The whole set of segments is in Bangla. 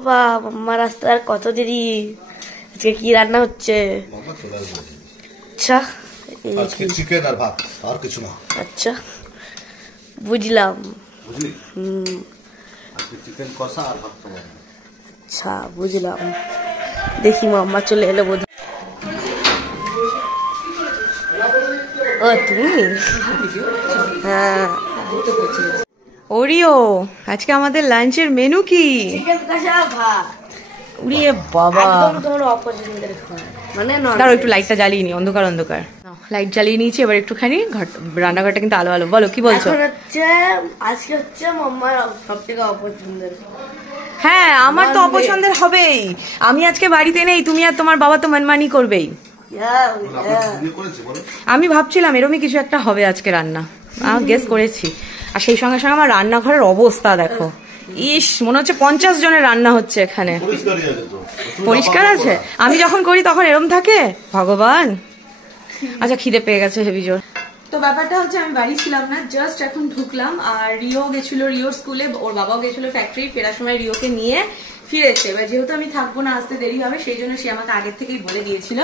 বাবা মাম্মা রাস্তার কত দেরি, আজকে কি রান্না হচ্ছে? আচ্ছা চিকেন আর ভাত, আর কিছু না। আচ্ছা বুঝলাম। চিকেন কষা আর ভাত। আচ্ছা বুঝলাম। দেখি মাম্মা চলে এলো বোধ। ও তুমি? হ্যাঁ। ওরিও, আজকে আমাদের লাঞ্চের মেনু কি? চিকেন কষা ভাত। উড়িয়ে বাবা, একদম তোমার অপছন্দের খাবার। মানে দাঁড়াও একটু লাইটটা জ্বালিয়ে নি, অন্ধকার অন্ধকার। লাইট জ্বালিয়ে নিয়েছি, এবার একটুখানি রান্নাঘরটা কিন্তু আলো আলো। বলো কি বলছো? এখন হচ্ছে আজকে হচ্ছে মাম্মার সব থেকে অপছন্দের। হ্যাঁ, আমার তো অপছন্দের হবেই। আমি আজকে বাড়িতে নেই, তুমি আর তোমার বাবা তো মানমানি করবেই। আমি ভাবছিলাম এরমই কিছু একটা হবে আজকে রান্না, আমি গেস করেছি। আর সেই সঙ্গে সঙ্গে আমার রান্নাঘরের অবস্থা দেখো, ইস মনে হচ্ছে 50 জনের রান্না হচ্ছে এখানে। পরিষ্কার আছে? আমি যখন করি তখন এরম থাকে, ভগবান। আচ্ছা খিদে পেয়ে গেছে হেভি জোর। তো ব্যাপারটা হচ্ছে আমি বাড়ি ছিলাম না, জাস্ট এখন ঢুকলাম। আর রিও গেছিল রিওর স্কুলে, ওর বাবাও গেছিল ফ্যাক্টরি। ফেরার সময় রিওকে নিয়ে ফিরেছে। এবার যেহেতু আমি থাকবো না, আসতে দেরি হবে, সেই জন্য সে আমাকে আগের থেকেই বলে দিয়েছিল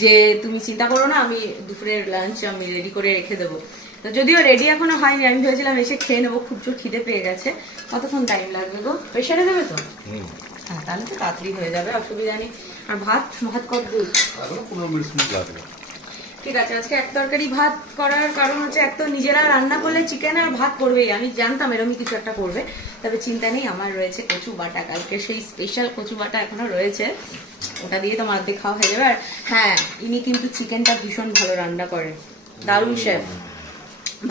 যে তুমি চিন্তা করো না, আমি দুপুরের লাঞ্চ আমি রেডি করে রেখে দেবো। তো যদিও রেডি এখনো হয়নি, আমি ভেবেছিলাম এসে খেয়ে নেবো, খুব জোর খিদে পেয়ে গেছে। কতক্ষণ টাইম লাগবে গো? প্রেশারে দেবে তো? হ্যাঁ তাহলে তো তাড়াতাড়ি হয়ে যাবে, অসুবিধা নেই। আর ভাত ভাত কত দূর? ঠিক আছে, আজকে এক তরকারি ভাত করার কারণ হচ্ছে এক তো নিজেরা রান্না করলে চিকেন আর ভাত করবেই, আমি জানতাম এরকমই কিছু একটা করবে। তবে চিন্তা নেই, আমার রয়েছে কচু বাটা, কালকে সেই স্পেশাল কচু বাটা এখনো রয়েছে, ওটা দিয়ে তোমার অর্ধেক খাওয়া হয়ে যাবে। আর হ্যাঁ, ইনি কিন্তু চিকেনটা ভীষণ ভালো রান্না করে, দারুণ শেফ,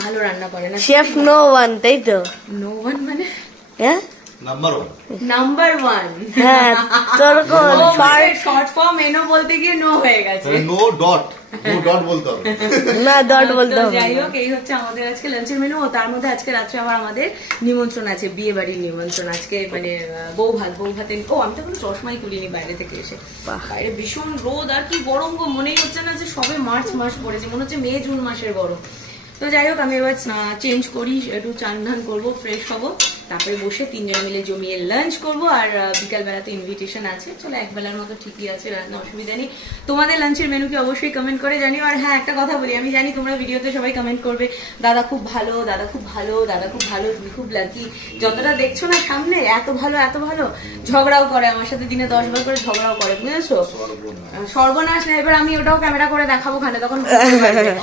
ভালো রান্না করে না শেফ নো ওয়ান, তাই তো? নো ওয়ান মানে হ্যাঁ নাম্বার ওয়ান। হ্যাঁ তোর শর্ট ফর্ম এনো বলতে গিয়ে নো হয়ে গেছে, নো ডট, নো ডট বলতে হবে না, ডট বলতে হবে। যাই হোক, এই হচ্ছে আমাদের আজকে লাঞ্চের মেনু। তার মধ্যে আজকে রাত্রে আবার আমাদের নিমন্ত্রণ আছে, বিয়ে বাড়ির নিমন্ত্রণ আজকে, মানে বউ ভাতে। ও আমি তো কোনো চশমাই তুলিনি বাইরে থেকে এসে, বাইরে ভীষণ রোদ আর কি গরম গো, মনেই হচ্ছে না যে সবে মার্চ মাস পড়েছে, মনে হচ্ছে মে জুন মাসের গরম। তো যাই হোক, আমি এবার চেঞ্জ করি, একটু চান ধান করবো, ফ্রেশ হবো, তারপরে বসে তিনজনে মিলে জমিয়ে লাঞ্চ করবো। আর বিকাল বেলাতে ইনভিটেশন আছে, চলো এক বেলার মতো ঠিকই আছে, রান্না অসুবিধা নেই। তোমাদের লাঞ্চের মেনু কি অবশ্যই কমেন্ট করে জানিও। আর হ্যাঁ, একটা কথা বলি, আমি জানি তোমরা ভিডিওতে সবাই কমেন্ট করবে দাদা খুব ভালো, দাদা খুব ভালো, দাদা খুব ভালো, তুমি খুব লাকি। যতটা দেখছো না সামনে, এত ভালো এত ভালো, ঝগড়াও করে আমার সাথে, দিনে 10 বার করে ঝগড়াও করে, বুঝেছো? সর্বনাশ না। এবার আমি ওটাও ক্যামেরা করে দেখাবো খানে, তখন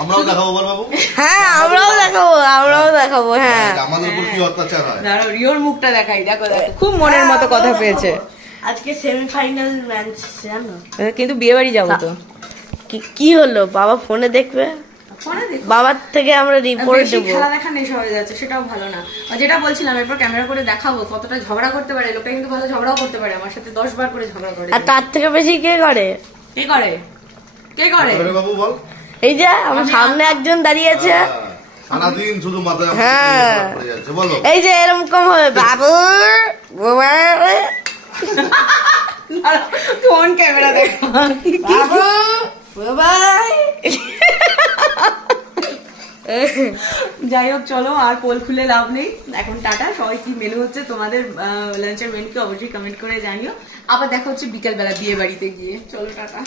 আমরাও দেখাবো বলবাবু। হ্যাঁ আমরাও দেখাবো। হ্যাঁ আমাদের উপর কি অত্যাচার হয়, দাঁড়াও রিওর মুখটা দেখাই, দেখো দেখো, খুব মনের মতো কথা পেয়েছে। আজকে সেমিফাইনাল ম্যাচ, জানো? কিন্তু বিয়ে বাড়ি যাবো তো। কি হলো, বাবা ফোনে দেখবে, বাবার থেকে আমরা রিপোর্ট দেবো। খেলা দেখা নেশা হয়ে যাচ্ছে, সেটাও ভালো না। যেটা বলছিলাম, এরপর ক্যামেরা করে দেখাবো কতটা ঝগড়া করতে পারে লোকে, কিন্তু ভালো ঝগড়াও করতে পারে, আমার সাথে 10 বার করে ঝগড়া করে। আর তার থেকে বেশি কে করে? কে করে? কে করে বাবু বল? এই যে আমার সামনে একজন দাঁড়িয়ে আছে, সারাদিন শুধু মাথায় পড়ে যাচ্ছে, বলো। এই যে এরকম হবে, বাবু কোন ক্যামেরা দেখো, বাবু যাই হোক, চলো আর পোল খুলে লাভ নেই, এখন টাটা। সবাই কি মেনু হচ্ছে তোমাদের লাঞ্চের মেনুকে অবশ্যই কমেন্ট করে জানিও। আবার দেখা হচ্ছে বিকাল বেলা বিয়ে বাড়িতে গিয়ে, চলো টাটা।